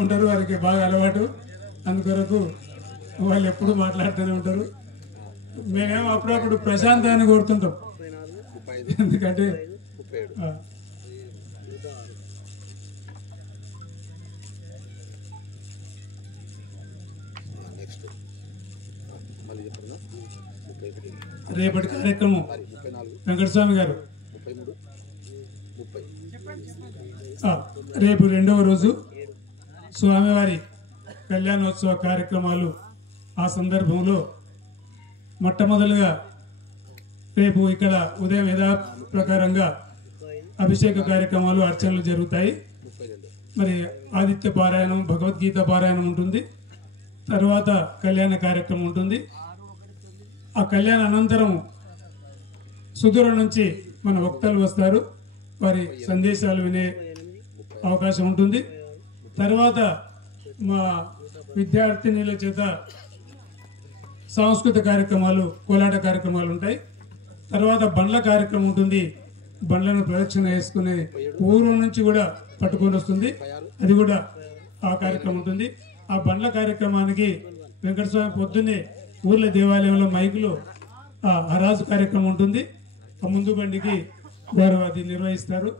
ఉంటారు, వారికి బాగా అలవాటు. అందుకొరకు వాళ్ళు ఎప్పుడు మాట్లాడుతూనే ఉంటారు. మేమేమో అప్పుడప్పుడు ప్రశాంతాన్ని కోరుతుంటాం, ఎందుకంటే రేపటి కార్యక్రమం వెంకటస్వామి గారు రేపు రెండవ రోజు స్వామివారి కళ్యాణోత్సవ కార్యక్రమాలు. ఆ సందర్భంలో మొట్టమొదలుగా రేపు ఇక్కడ ఉదయం యథా ప్రకారంగా అభిషేక కార్యక్రమాలు, అర్చనలు జరుగుతాయి. మరి ఆదిత్య పారాయణం, భగవద్గీత పారాయణం ఉంటుంది. తర్వాత కళ్యాణ కార్యక్రమం ఉంటుంది. ఆ కళ్యాణ అనంతరం సుదూరం నుంచి మన వక్తలు వస్తారు, వారి సందేశాలు వినే అవకాశం ఉంటుంది. తర్వాత మా విద్యార్థినుల చేత సాంస్కృతిక కార్యక్రమాలు, కోలాట కార్యక్రమాలు ఉంటాయి. తర్వాత బండ్ల కార్యక్రమం ఉంటుంది. బండ్లను ప్రదక్షిణ వేసుకునే పూర్వం నుంచి కూడా పట్టుకొని వస్తుంది, అది కూడా ఆ కార్యక్రమం ఉంటుంది. ఆ బండ్ల కార్యక్రమానికి వెంకటస్వామి పొద్దున్నే ఊర్ల దేవాలయంలో మైకులో ఆ హరాజు కార్యక్రమం ఉంటుంది. ఆ ముందు బండికి వారు అది నిర్వహిస్తారు.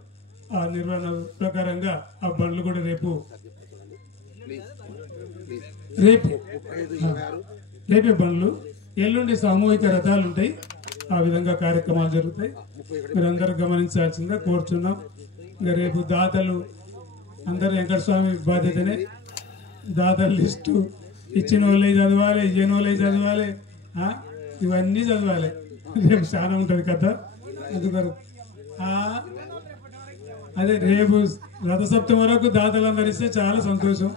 ఆ నిర్వహణ ప్రకారంగా ఆ బండ్లు కూడా రేపే బండ్లు. ఎల్లుండి సామూహిక రథాలు ఉంటాయి. ఆ విధంగా కార్యక్రమాలు జరుగుతాయి. మీరందరూ గమనించాల్సిందిగా కోరుచున్నాం. ఇంకా రేపు దాతలు అందరు వెంకటస్వామి బాధ్యతనే. దాతల లిస్టు ఇచ్చిన వాళ్ళే చదవాలి, ఇచ్చిన వాళ్ళే చదవాలి, ఇవన్నీ చదవాలి. రేపు చాలా ఉంటుంది కథ. అందుకని అదే రేపు రథసప్తమి వరకు దాతలందరూ ఇస్తే చాలా సంతోషం.